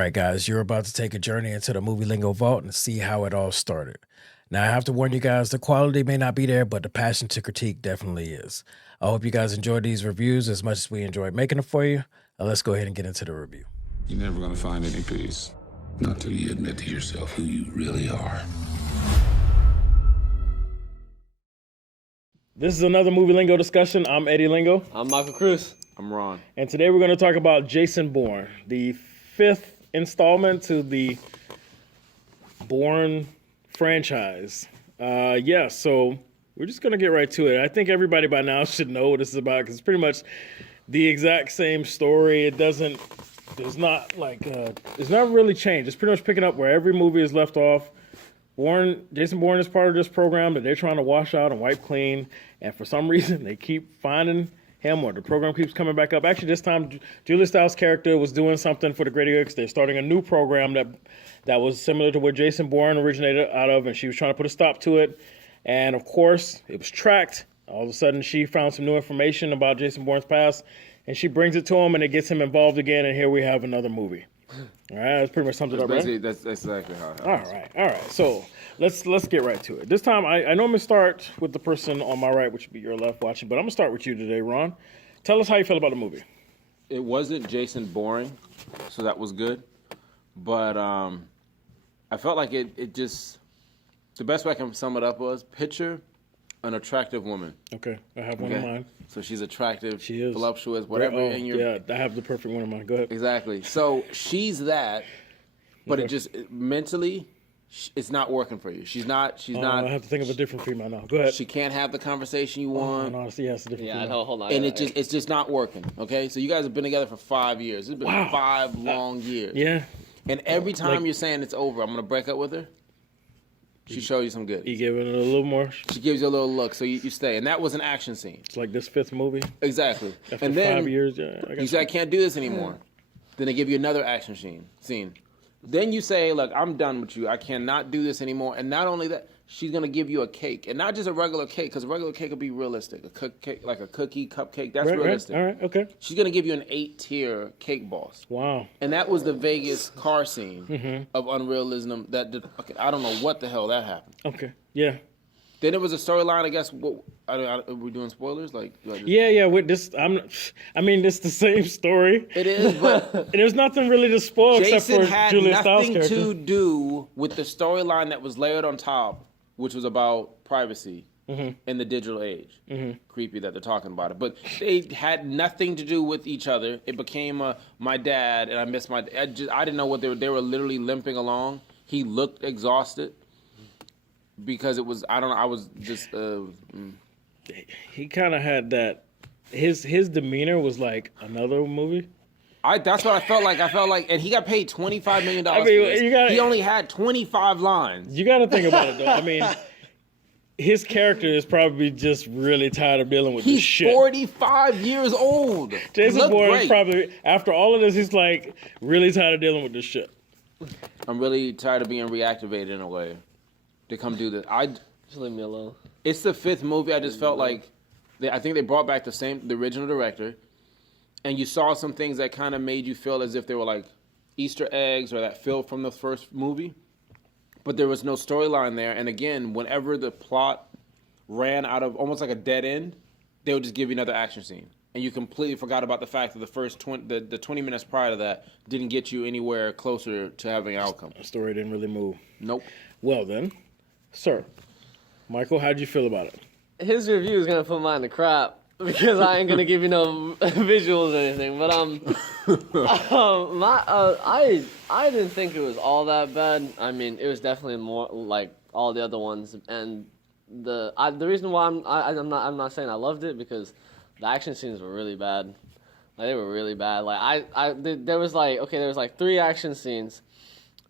right, guys, you're about to take a journey into the Movie Lingo vault and see how it all started. Now, I have to warn you guys, the quality may not be there, but the passion to critique definitely is. I hope you guys enjoyed these reviews as much as we enjoyed making them for you. Let's go ahead and get into the review. You're never going to find any peace. Not till you admit to yourself who you really are. This is another Movie Lingo discussion. I'm Eddie Lingo. I'm Michael Cruz. I'm Ron. And today we're going to talk about Jason Bourne, the fifth installment to the Bourne franchise. So we're just going to get right to it. I think everybody by now should know what this is about because it's pretty much the exact same story. It's not really changed. It's pretty much picking up where every movie is left off. Jason Bourne is part of this program that they're trying to wash out and wipe clean, and for some reason they keep finding him, or the program keeps coming back up. Actually, this time Julia Stiles' character was doing something for the greater good because they're starting a new program that was similar to where Jason Bourne originated out of, and she was trying to put a stop to it. And of course, it was tracked. All of a sudden, she found some new information about Jason Bourne's past, and she brings it to him, and it gets him involved again. And here we have another movie. All right, that's pretty much sums it up, right? That's exactly how it happens. All right. So let's get right to it. This time, I normally start with the person on my right, which would be your left watching, but I'm gonna start with you today, Ron. Tell us how you feel about the movie. It wasn't Jason Bourne, so that was good. But I felt like it just, the best way I can sum it up was picture an attractive woman. Okay, I have one in mind. So she's attractive, she is voluptuous, whatever. Yeah, I have the perfect one in mind. Go ahead. Exactly. So she's that, but Okay. it just mentally, it's not working for you. She's not. I have to think of a different female now. Go ahead. She can't have the conversation you want. No, see, it's a different female. No, hold on. And it's just not working. Okay, so you guys have been together for 5 years. It's been 5 long years. Yeah. And every time you're saying it's over, I'm gonna break up with her. She shows you some good. You give it a little more. She gives you a little look, so you stay. And that was an action scene. It's like this fifth movie. Exactly. After and then 5 years, you say I can't do this anymore. Then they give you another action scene. Then you say, look, I'm done with you. I cannot do this anymore. And not only that, she's going to give you a cake. And not just a regular cake, because a regular cake will be realistic. A cake, like a cookie, cupcake, that's realistic. All right, okay. She's going to give you an 8-tier cake boss. Wow. And that was the Vegas car scene of unrealism. I don't know what the hell that happened. Okay, yeah. Then it was a storyline, I guess. Are we doing spoilers? Yeah. With this, it's the same story. It is, but there's nothing really to spoil except for Julia Stiles' character. Jason had nothing to do with the storyline that was layered on top, which was about privacy in the digital age. Creepy that they're talking about it, but they had nothing to do with each other. It became my dad, and I miss my. I didn't know what they were literally limping along. He looked exhausted. Because it was, I don't know, I was just... He kind of had that, his demeanor was like another movie. That's what I felt like. And he got paid $25 million for this. He only had 25 lines. You got to think about it, though. His character is probably just really tired of dealing with this shit. He's 45 years old. Jason Bourne is probably, after all of this, he's like really tired of dealing with this shit. I'm really tired of being reactivated in a way. To come do this. Just leave me alone. It's the fifth movie. I just felt like I think they brought back the original director, and you saw some things that kind of made you feel as if they were like Easter eggs or that feel from the first movie, but there was no storyline there. And again, whenever the plot ran out of almost like a dead end, they would just give you another action scene, and you completely forgot about the fact that the first 20 minutes prior to that didn't get you anywhere closer to having an outcome. The story didn't really move. Nope. Well then. Sir, Michael, how'd you feel about it? His review is gonna put mine in the crap because I ain't gonna give you no visuals or anything. But I didn't think it was all that bad. It was definitely more like all the other ones. And the reason why I'm not saying I loved it because the action scenes were really bad. Like they were really bad. Like there was 3 action scenes.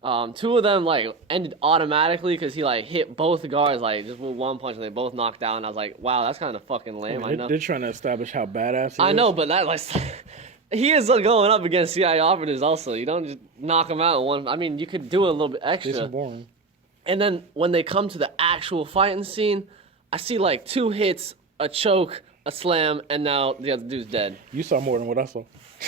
2 of them ended automatically because he hit both guards just with one punch and they both knocked down. And I was like, wow, that's kind of fucking lame. I know they're trying to establish how badass he is. I know, but that he is going up against CIA operatives. Also, you don't just knock him out in one. You could do it a little bit extra. It's boring. And then when they come to the actual fighting scene, I see 2 hits, a choke, a slam, and now the other dude's dead. You saw more than what I saw.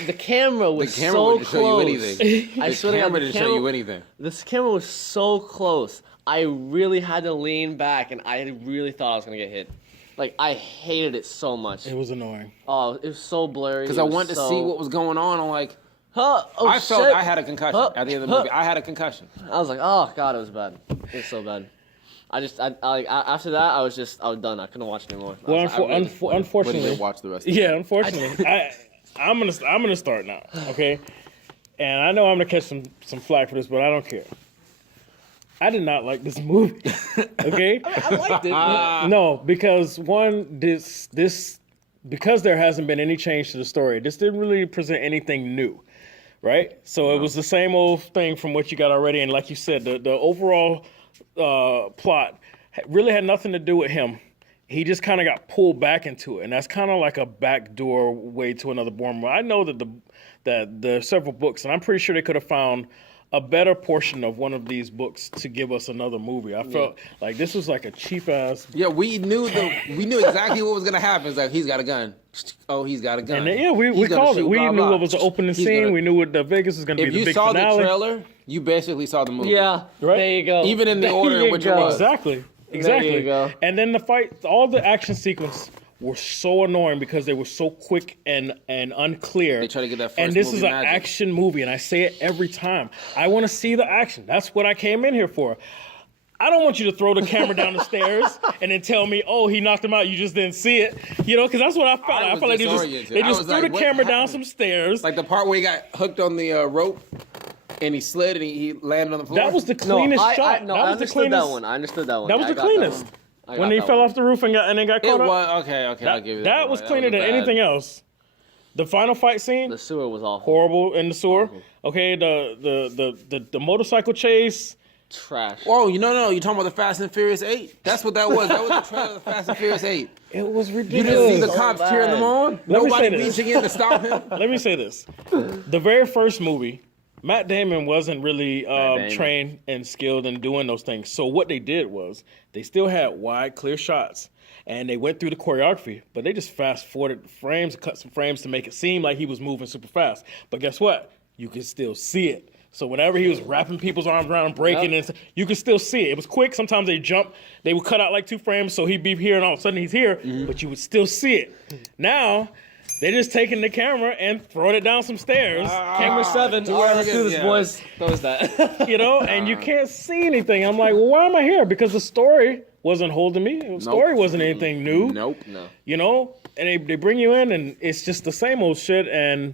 The camera was The camera so wouldn't close. show you anything. I The swear to God, camera the didn't show you anything. This camera was so close. I really had to lean back, and I really thought I was gonna get hit. Like, I hated it so much. It was annoying. Oh, it was so blurry. Because I wanted to see what was going on. I'm like, I felt I had a concussion at the end of the movie. I had a concussion. I was like, oh God, it was bad. It was so bad. After that, I was done. I couldn't watch anymore. Well, When unfortunately, did they watch the rest of it? yeah, unfortunately, I'm gonna start now, okay? And I know I'm gonna catch some flack for this, but I don't care. I did not like this movie, okay? I liked it. No, because because there hasn't been any change to the story. This didn't really present anything new, right? So it was the same old thing from what you got already. And like you said, the overall plot really had nothing to do with him. He just kind of got pulled back into it, and that's kind of like a backdoor way to another Bourne. I know that there are several books, and I'm pretty sure they could have found a better portion of one of these books to give us another movie. I felt like this was like a cheap ass. Yeah, we knew exactly what was gonna happen. It's like, he's got a gun. Oh, he's got a gun. And then, yeah, we called it. We knew what was the opening scene. We knew what the Vegas was going to be. The big finale. If you saw the trailer, you basically saw the movie. Yeah, Right? there you go. Even in the order in which it was. Exactly. There you go. And then the fight, all the action sequence were so annoying because they were so quick and unclear. They try to get that first And this movie is an magic. action movie, and I say it every time. I want to see the action. That's what I came in here for. I don't want you to throw the camera down the stairs and then tell me, oh, he knocked him out, you just didn't see it. You know, because that's what I felt. I felt like they just threw the camera down some stairs. Like the part where he got hooked on the rope and he slid and he landed on the floor. That was the cleanest shot. I understood that one. I understood that one. That was the cleanest. When he fell off the roof and then got caught up. Okay, I'll give you that. That was cleaner than anything else. The final fight scene, The sewer was awful. horrible in the sewer. Okay, the motorcycle chase. Trash. Oh, no, you're talking about the Fast and Furious 8? That's what that was. That was the trailer of the Fast and Furious 8. It was You ridiculous. didn't see the So cops bad. cheering them on? Let me Nobody say this. reaching in to stop him? Let me say this: the very first movie, Matt Damon wasn't really Damon. trained and skilled in doing those things. So what they did was they still had wide, clear shots, and they went through the choreography, but they just fast forwarded frames, cut some frames to make it seem like he was moving super fast. But guess what? You could still see it. So whenever he was wrapping people's arms around and breaking, and you could still see it. It was quick. Sometimes they jump. They would cut out like 2 frames, so he'd be here, and all of a sudden he's here, but you would still see it. Now, they're just taking the camera and throwing it down some stairs. Camera 7. do All right, whatever let's it do is, this, yeah. boys. That was that. You know, and you can't see anything. I'm like, well, why am I here? Because the story wasn't holding me. The story wasn't anything new. Nope. No. You know, and they bring you in, and it's just the same old shit. And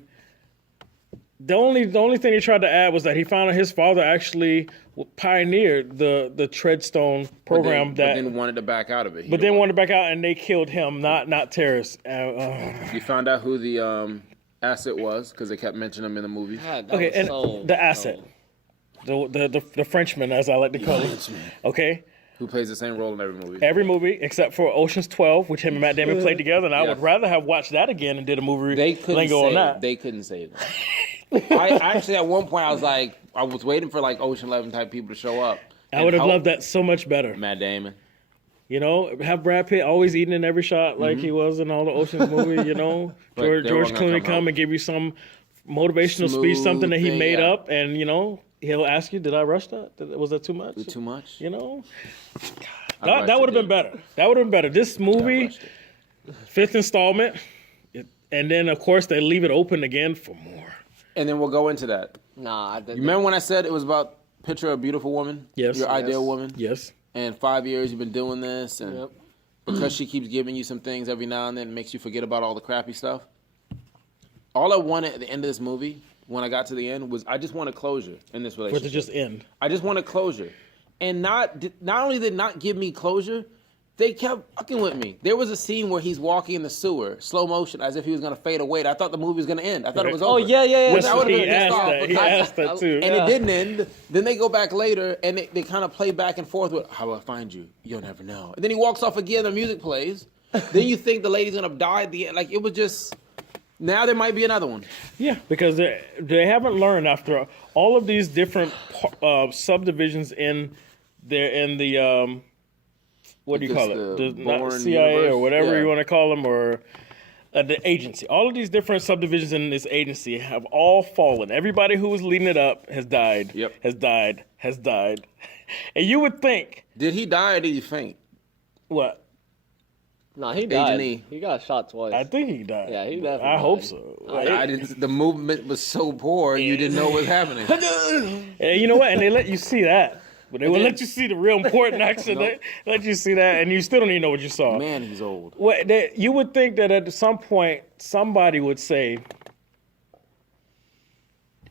the only thing he tried to add was that he found out his father actually pioneered the Treadstone program But then wanted to back out of it. but then wanted to back out, and they killed him, not terrorists. You found out who the asset was because they kept mentioning him in the movie. God, that Okay, was and so, the asset, the Frenchman, as I like to call him. Okay. Who plays the same role in every movie. Every movie except for Ocean's 12, which him and Matt Damon played together, and I would rather have watched that again and did a movie They couldn't lingo on say that. it. They couldn't say it. I actually, at one point, I was waiting for like Ocean 11 type people to show up. I would have loved that so much better. Matt Damon. You know, have Brad Pitt always eating in every shot like he was in all the Ocean's movies, you know. But George they weren't gonna Clooney come out. and give you some motivational speech, Smooth something that he thing, made yeah. up, and, you know, he'll ask you, did I rush that? Was that too much? Too much? You know? I That rushed would have it, been better. That would have been better. This I movie, rushed it. 5th installment, and then, of course, they leave it open again for more. And then we'll go into that. Nah. You remember when I said it was about picture a beautiful woman? Yes. Your Yes. ideal woman? Yes. And 5 years you've been doing this, and Yep. because she keeps giving you some things every now and then, it makes you forget about all the crappy stuff. All I wanted at the end of this movie, when I got to the end, was I just wanted closure in this For it relationship. to just end. I just wanted closure. And not only did not give me closure, they kept fucking with me. There was a scene where he's walking in the sewer, slow motion, as if he was going to fade away. I thought the movie was going to end. I thought it was over. Oh, yeah. Which I would've He been pissed asked off that. He because- asked that too. And it didn't end. Then they go back later, and they kind of play back and forth with, how will I find you? You'll never know. And then he walks off again, the music plays. Then you think the lady's going to die at the end. Like, it was just... Now there might be another one. Yeah, because they haven't learned after all of these different subdivisions in the what do you Because call it? the Not Bourne CIA universe? or whatever Yeah. you want to call them, or the agency. All of these different subdivisions in this agency have all fallen. Everybody who was leading it up has died. Yep. Has died. Has died. And you would think, Did he die or did he faint? what? Nah, he died. Agent E. He got shot twice. I think he died. Yeah, he definitely I hope died. so. I didn't. The movement was so poor, you didn't know what was happening. And you know what? And they let you see that. But they will let you see the real important action. Nope. They let you see that, and you still don't even know what you saw. Man, he's old. Well, you would think that at some point somebody would say,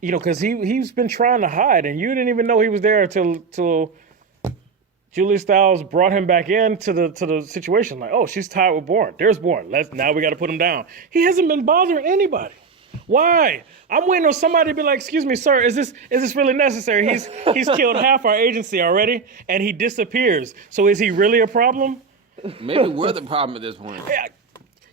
you know, because he's been trying to hide, and you didn't even know he was there until Julia Stiles brought him back into the situation. Like, oh, she's tied with Bourne. There's Bourne. Now we got to put him down. He hasn't been bothering anybody. Why? I'm waiting on somebody to be like, excuse me, sir, is this really necessary? He's killed half our agency already, and he disappears. So is he really a problem? Maybe we're the problem at this point. Yeah,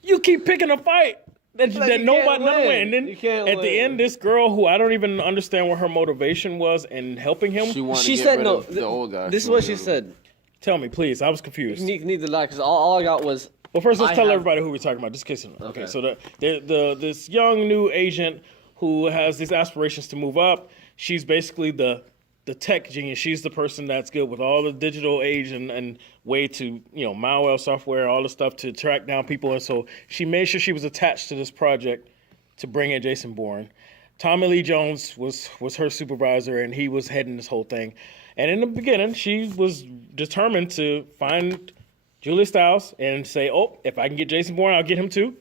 you keep picking a fight that you nobody, can't none win. win. And then You can't at the win. end, this girl who I don't even understand what her motivation was in helping him. She wanted She to get said rid no. of the old guy. This is what she said. Tell me, please. I was confused. Need to lie, because all I got was. Well, first, let's I tell have- everybody who we're talking about. Just kissing. Okay. Okay. So this young new agent who has these aspirations to move up. She's basically the tech genius. She's the person that's good with all the digital age and way to, you know, malware software, all the stuff to track down people. And so she made sure she was attached to this project to bring in Jason Bourne. Tommy Lee Jones was her supervisor, and he was heading this whole thing. And in the beginning, she was determined to find Julia Stiles and say, oh, if I can get Jason Bourne, I'll get him too.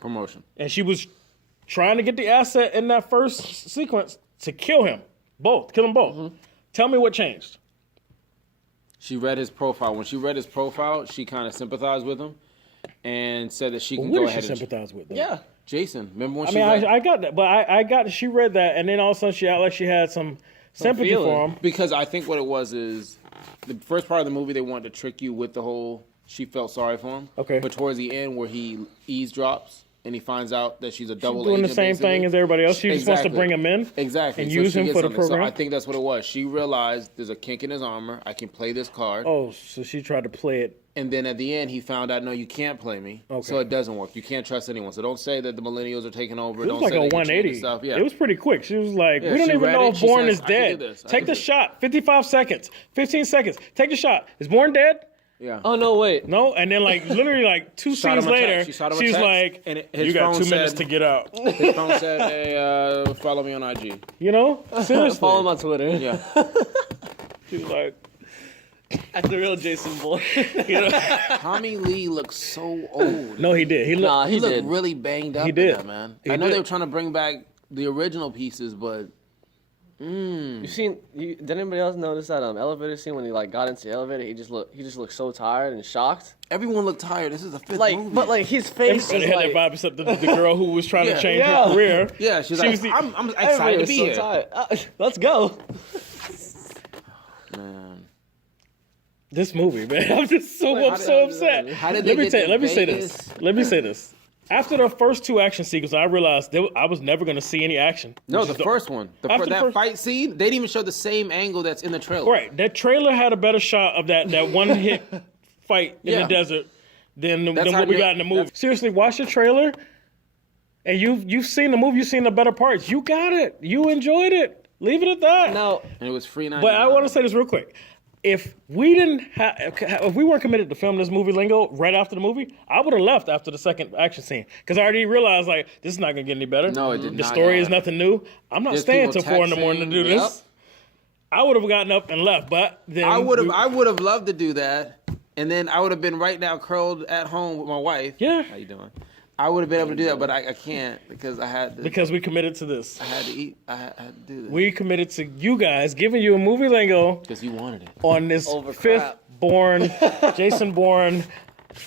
Promotion. And she was trying to get the asset in that first sequence to kill him. Kill them both. Mm-hmm. Tell me what changed. She read his profile. When she read his profile, she kind of sympathized with him and said that she can What go did she ahead and sympathize with? Though? Yeah. Jason. Remember when I she mean, read? I got that, but I got that she read that, and then all of a sudden she acted like she had some sympathy feeling. for him. Because I think what it was is the first part of the movie they wanted to trick you with the whole she felt sorry for him. Okay. But towards the end where he eavesdrops and he finds out that she's a double Doing agent, the same basically. thing as everybody else. She was supposed to Exactly. bring him in. Exactly. And So use she him gets for the something. So program. I think that's what it was. She realized there's a kink in his armor. I can play this card. Oh, so she tried to play it. And then at the end, he found out, no, you can't play me. Okay. So it doesn't work. You can't trust anyone. So don't say that the millennials are taking over. It was Don't like say a they can change the 180. stuff. Yeah. It was pretty quick. She was like, Yeah, we don't she even read know it. if She Bourne says, is "I can dead. do this. I Take can the do shot. 55 seconds. 15 seconds. Take the shot. Is Bourne dead? Yeah. Oh no! Wait. No, and then like literally like two Shot scenes him a text. later, She shot him a she's text, like, and his "You got phone 2 minutes said- to get out." His phone said, hey, follow me on IG. You know, seriously. Follow him on Twitter. Yeah. She was like, At the real Jason Bourne. you know, Tommy Lee looks so old. no, he did. He looked. Nah, he he looked did. really banged up He in did. that, man. He I know did. they were trying to bring back the original pieces, but You seen? Did anybody else notice that elevator scene when he like got into the elevator? He just looked so tired and shocked. everyone looked tired. This is the fifth movie. But like his face Everybody is had like. that vibe except the girl who was trying Yeah. to change Yeah. her career. yeah, she's She like, was the- I'm excited Everybody to was be so here. tired. Let's go. Man. This movie, man, I'm just so Wait, how I'm did- so upset. how did they get to Let me say Vegas? this. Let me say this. After the first 2 action sequences, I realized I was never going to see any action. No, Which the is first one. After the That first- fight scene, they didn't even show the same angle that's in the trailer. Right, that trailer had a better shot of that one hit fight in Yeah. the desert than That's how what we you- got in the movie. that's- Seriously, watch the trailer, and you've seen the movie, you've seen the better parts. You got it. You enjoyed it. Leave it at that. Now, And it was free 99. But I want to say this real quick. If we weren't committed to film this movie lingo right after the movie, I would have left after the second action scene because I already realized like this is not gonna get any better. No, it did The not, story no. is nothing new. I'm not There's staying people till 4 in the morning to do texting, this. I would have gotten up and left, but then I would have loved to do that, and then I would have been right now curled at home with my wife. Yeah. How you doing? I would have been able to do that, but I can't because I had to. because we committed to this. I had to eat. I had to do this. We committed to you guys giving you a movie lingo Because you wanted it. on this Over 5th crap. Bourne, Jason Bourne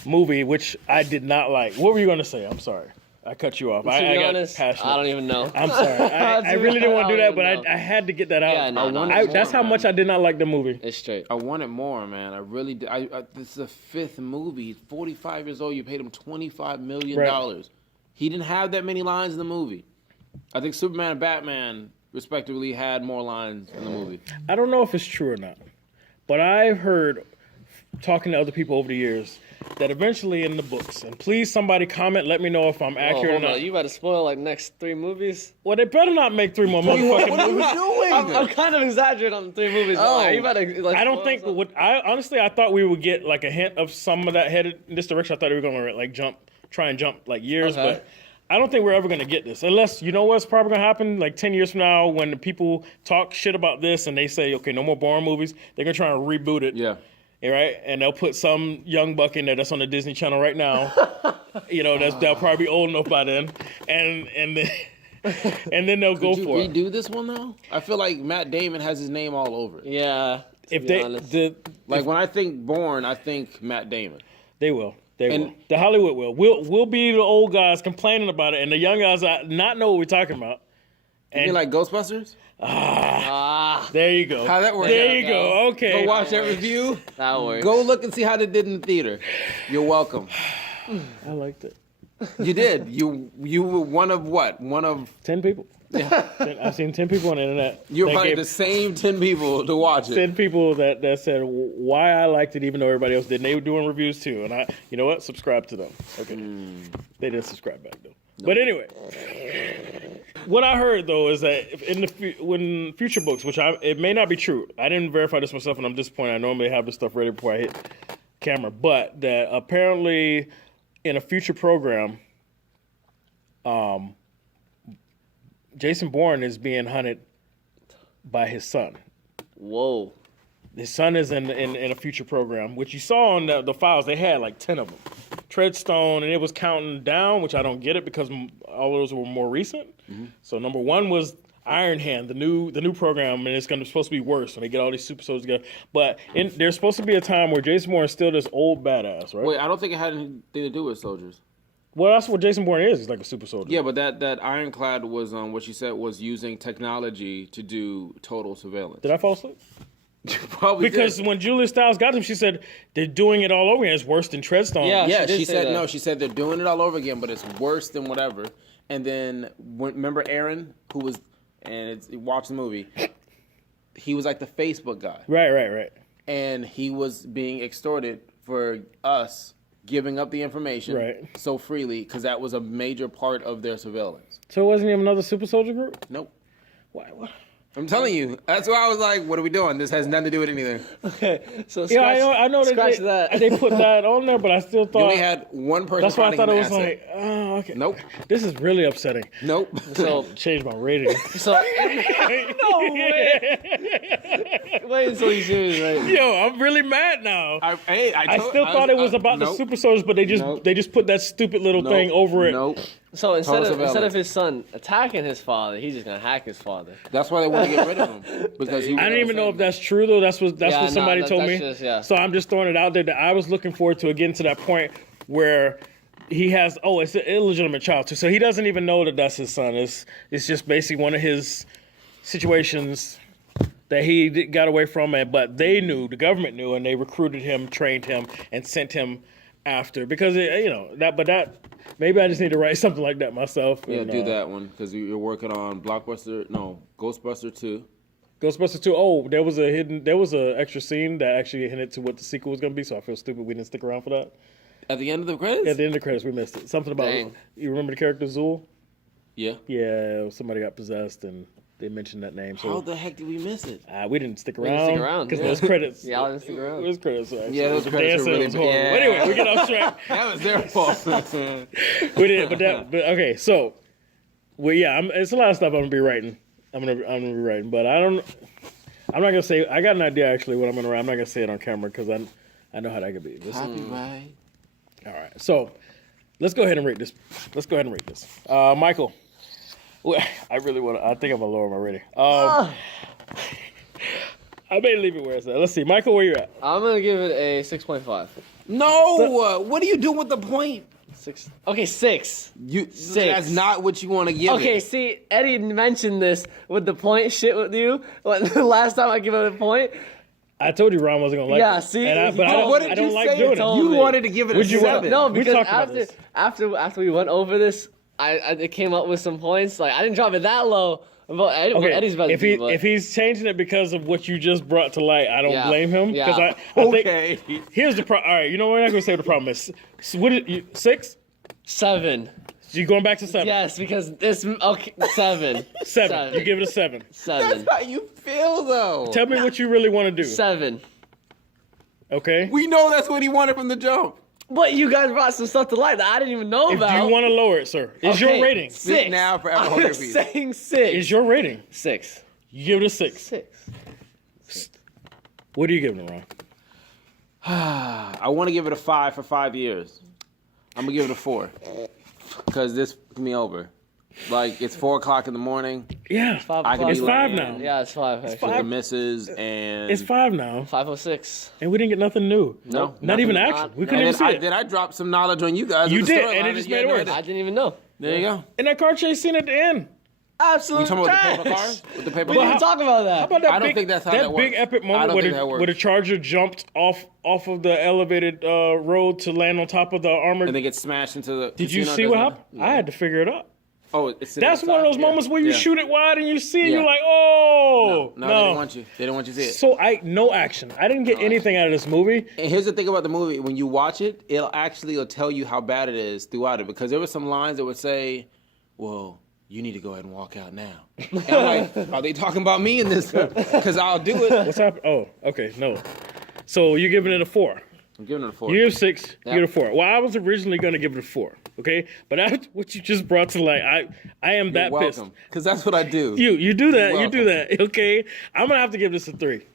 movie, which I did not like. What were you gonna say? I'm sorry. I cut you off. to I be got honest, passionate. I don't even know. I'm sorry. I really didn't want to do that, but I don't I had to get that out. Yeah, no, no. That's how much I did not like the movie. It's straight. I wanted more, man. I really did. This is the 5th movie. He's 45 years old. You paid him $25 million. Right. He didn't have that many lines in the movie. I think Superman and Batman, respectively, had more lines in the movie. I don't know if it's true or not, but I've heard talking to other people over the years that eventually in the books, and please somebody comment, let me know if I'm accurate or hold not. on. You about to spoil like next 3 movies? Well, they better not make 3 more motherfucking What are movies. you doing? I'm kind of exaggerating on the 3 movies. Oh. Are you about to, like, I don't spoil think. something? Honestly, I thought we would get like a hint of some of that headed in this direction. I thought we were going to like try and jump like years, Okay. but I don't think we're ever going to get this unless you know what's probably going to happen. Like 10 years from now, when the people talk shit about this and they say, okay, no more Bourne movies, they're going to try and reboot it. Yeah. Right, and they'll put some young buck in there that's on the Disney Channel right now. They'll probably be old enough by then, and then and then they'll go Could you for it. redo this one though? I feel like Matt Damon has his name all over it. Yeah. If be they honest. When I think Bourne, I think Matt Damon. they will. They And- will. The Hollywood will. We'll be the old guys complaining about it, and the young guys not know what we're talking about. You mean like Ghostbusters? There you go. How that work There out? you go. Okay. Go watch that review. That works. Go look and see how they did in the theater. You're welcome. I liked it. You did. You were one of what? One of 10 people. Yeah. I've seen 10 people on the internet. you're that probably gave the same 10 people to watch it. 10 people that said why I liked it even though everybody else did. And they were doing reviews too. And you know what? Subscribe to them. Okay. They didn't subscribe back though. No. But anyway, what I heard though is that when future books, which it may not be true. I didn't verify this myself and I'm disappointed. I normally have this stuff ready before I hit camera. But that apparently in a future program, Jason Bourne is being hunted by his son. Whoa. His son is in a future program, which you saw on the files. They had like 10 of them. Treadstone, and it was counting down, which I don't get it because all of those were more recent. Mm-hmm. So number 1 was Iron Hand, the new program, and it's supposed to be worse when they get all these super soldiers together. But there's supposed to be a time where Jason Bourne is still this old badass, right? Wait, I don't think it had anything to do with soldiers. Well, that's what Jason Bourne is. He's like a super soldier. Yeah, but that Ironclad was what she said was using technology to do total surveillance. Did I fall asleep? Probably Because did. when Julia Stiles got them, she said they're doing it all over again. It's worse than Treadstone. Yeah. Yeah, She did she say said that. no. She said they're doing it all over again, but it's worse than whatever. And then remember Aaron, who was watched the movie. He was like the Facebook guy, Right. and he was being extorted for us giving up the information Right. so freely because that was a major part of their surveillance. So it wasn't even another super soldier group? Nope. Why? I'm telling you. That's why I was like, what are we doing? This has nothing to do with anything. Okay. So Yeah, scratch, I know scratch that that. they put that on there, but I still You thought only had one person. that's why I finding thought it an was asset. like, oh, okay. Nope. This is really upsetting. Nope. So Changed my rating. So no way. Wait until you see this, right? Yo, I'm really mad now. I still thought it was about the nope. super soldiers, but they Nope. just put that stupid little Nope. thing over it. Nope. So instead surveillance. of his son attacking his father, he's just gonna hack his father. That's why they want to get rid of him because he. I don't even know if that's true though. That's what Yeah, somebody no, told that's me. just- yeah. So I'm just throwing it out there that I was looking forward to getting to that point where he has it's an illegitimate child too. So he doesn't even know that that's his son. It's just basically one of his situations that he got away from it, but they knew, the government knew, and they recruited him, trained him, and sent him after because maybe I just need to write something like that myself. Yeah, and, do that one because you're working on Ghostbuster 2. Ghostbusters 2. Oh, there was a extra scene that actually hinted to what the sequel was going to be. So I feel stupid we didn't stick around for that. At the end of the credits? At the end of the credits, we missed it. Something about Dang. you remember the character Zool? Yeah. Yeah, somebody got possessed and they mentioned that name. How So the heck did we miss it? we didn't stick didn't around. stick around, because yeah. those credits. Yeah, I didn't stick around. Those credits. Actually, Yeah, those the credits were dancing really was horrible. bad. But anyway, we get off track. That was their fault. We did, but okay. So, it's a lot of stuff I'm gonna be writing. I'm gonna be writing, but I'm not gonna say. I got an idea actually what I'm gonna write. I'm not gonna say it on camera because I know how that could be. Copyright. All right, so let's go ahead and rate this. Michael, I really want to. I think I'm gonna lower my rating. I may leave it where it's at. Let's see, Michael, where you at? I'm gonna give it a 6.5. No! What are you doing with the point? 6. Okay, 6. That's not what you want to give Okay, it. see, Eddie mentioned this with the point shit with you. The last time I give it a point. I told you Ron wasn't gonna like Yeah, it. see, And what I don't like say? doing it. You wanted to give it Would a you 7. No, We because talked about this. after we went over this, I it came up with some points. Like I didn't drop it that low, Well, Eddie's better too, but... if he's changing it because of what you just brought to light, I don't blame him. Yeah. I think here's the problem. All right, you know what? I'm not gonna say what the problem is. So what is you 6? 7. So you going back to 7? Yes, because this. Okay, 7. 7. You give it a 7. 7. That's how you feel, though. Tell me what you really want to do. 7. Okay. We know that's what he wanted from the jump. But you guys brought some stuff to light that I didn't even know about. Do you want to lower it, sir? Is your rating? 6. Now, forever hold your I'm peace. saying 6. Is your rating? 6. You give it a 6. 6. What are you giving it, Ron? I want to give it a 5 for 5 years. I'm gonna give it a 4 because this put me over. Like it's 4 o'clock in the morning. Yeah, it's 5 now. Yeah, it's 5. Actually. With the misses and It's 5 now, 5:06. and we didn't get nothing new. No, Not even nothing. action. We couldn't even see it. Then I dropped some knowledge on you guys. You with the did, storyline and it that just you made had it no worse. idea. I didn't even know. There you go. And that car chase scene at the end. Absolute You talking about the paper trash. cars? With the paper We didn't cars? talk about that. How about that I don't big, think that's how that that big works. epic I moment don't where think that works. the Charger jumped off of the elevated road to land on top of the armored. And they get smashed into the. Did you casino, see what doesn't happened? I had to figure it out. Oh, it's That's one of those moments where you shoot it wide and you see it, Yeah. you're like, oh, No, they didn't want you. They didn't want you to see it. So no action. I didn't get anything out of this movie. And here's the thing about the movie: when you watch it, it'll tell you how bad it is throughout it. Because there were some lines that would say, "Well, you need to go ahead and walk out now." And I'm like, are they talking about me in this? Because I'll do it. What's happening? Oh, okay, no. So you're giving it a 4. I'm giving it a 4. You give 6. You give it a 4. Well, I was originally gonna give it a 4. Okay, but after what you just brought to light, I am that pissed. Welcome, because that's what I do. You do that. You're You do that. Okay, I'm gonna have to give this a 3.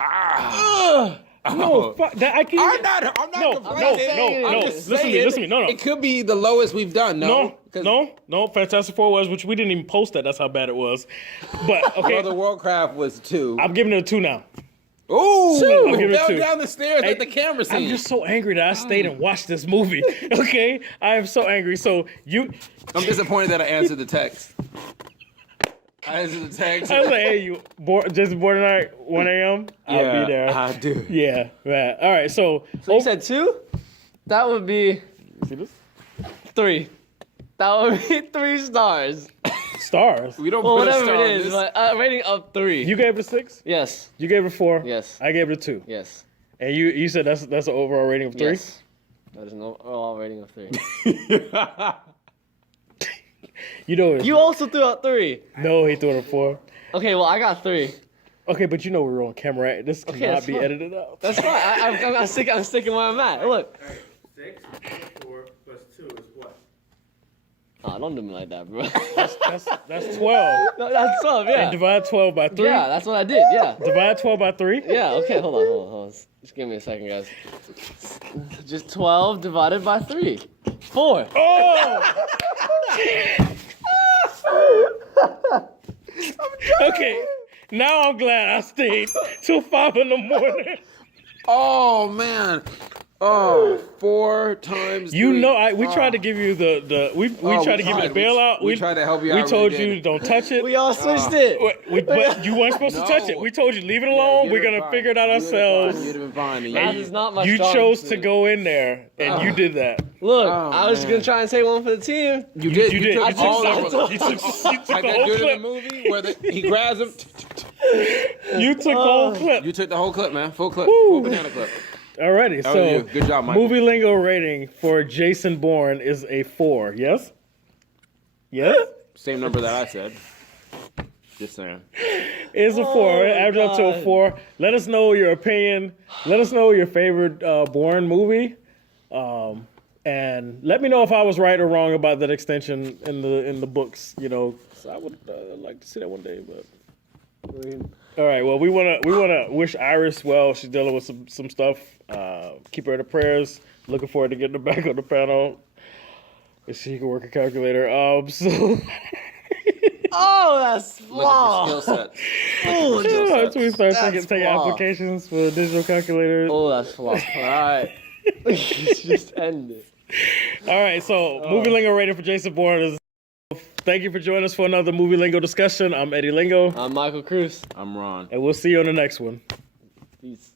Oh. No, fuck that. I can't. I'm not complaining. I'm just Listen to me. saying, Listen to me. No. It could be the lowest we've done. No. Fantastic Four was, which we didn't even post that. That's how bad it was. But okay, Brother Warcraft was 2. I'm giving it a 2 now. Ooh, I'll give it a fell 2. down the stairs at the camera scene. I'm just so angry that I stayed and watched this movie. Okay, I am so angry. So I'm disappointed that I answered the text. I answered the text. I was like, hey, Jason Bourne tonight, 1 a.m. I'll be there. I do. Yeah, right. All right, so You said 2? That would be see this? 3. That would be 3 stars. Stars. We don't Well, put a whatever star it on is, this. but rating of 3. You gave it a 6. Yes. You gave it a 4. Yes. I gave it a 2. Yes. And you said that's an overall rating of 3. Yes. That is an overall rating of 3. You know it. You also threw out 3. No, he threw it a 4. Okay, well I got 3. Okay, but you know we're on camera. Right? This cannot that's be fine. edited out. That's fine. I'm sticking where I'm at. Look. 6 plus 4 plus 2 is what? Oh, don't do me like that, bro. That's 12. No, that's 12, yeah. And divide 12 by 3. Yeah, that's what I did, yeah. Divide 12 by 3. Yeah, okay, hold on. Just give me a second, guys. Just 12 divided by 3. 4. Oh! Okay, now I'm glad I stayed till 5 in the morning. Oh man. Oh, 4 times. You 3. know, we tried to give you we tried to give you the bailout. We tried to help you out. We really told did. you don't touch it. We all switched it. But you weren't supposed to touch it. No. We told you leave it alone. You'd We're have been gonna fine. figure it out You'd have been ourselves. fine. You'd have been fine. That is not my You strong chose to suit. go in there, and you did that. Look, Oh, I was man. gonna try and say one for the team. You did. You did. took You took all several. of them. You took Like the that whole dude in clip. the movie where he grabs him. You took the whole clip. You took the whole clip, man. Full clip. Full banana clip. Alrighty, That was so you. Good job, Michael. Movie Lingo rating for Jason Bourne is a 4. Yes. Yes. Same number that I said. Just saying. It's a 4. It my averaged up to a God. 4. Let us know your opinion. Let us know your favorite Bourne movie. And let me know if I was right or wrong about that extension in the books. You know, 'cause I would like to see that one day. But all right, well, we wanna wish Iris well. She's dealing with some stuff. Keep her in the prayers. Looking forward to getting her back on the panel. If she can work a calculator. So. Oh, that's Look at your skill flawed. set. Oh, That's when we start That's taking flawed. applications for digital calculators. Oh, that's flawed. All right. Just end it. All right, so Movie Lingo rating for Jason Bourne is. Thank you for joining us for another Movie Lingo discussion. I'm Eddie Lingo, I'm Michael Cruz. I'm Ron. and we'll see you on the next one. Peace.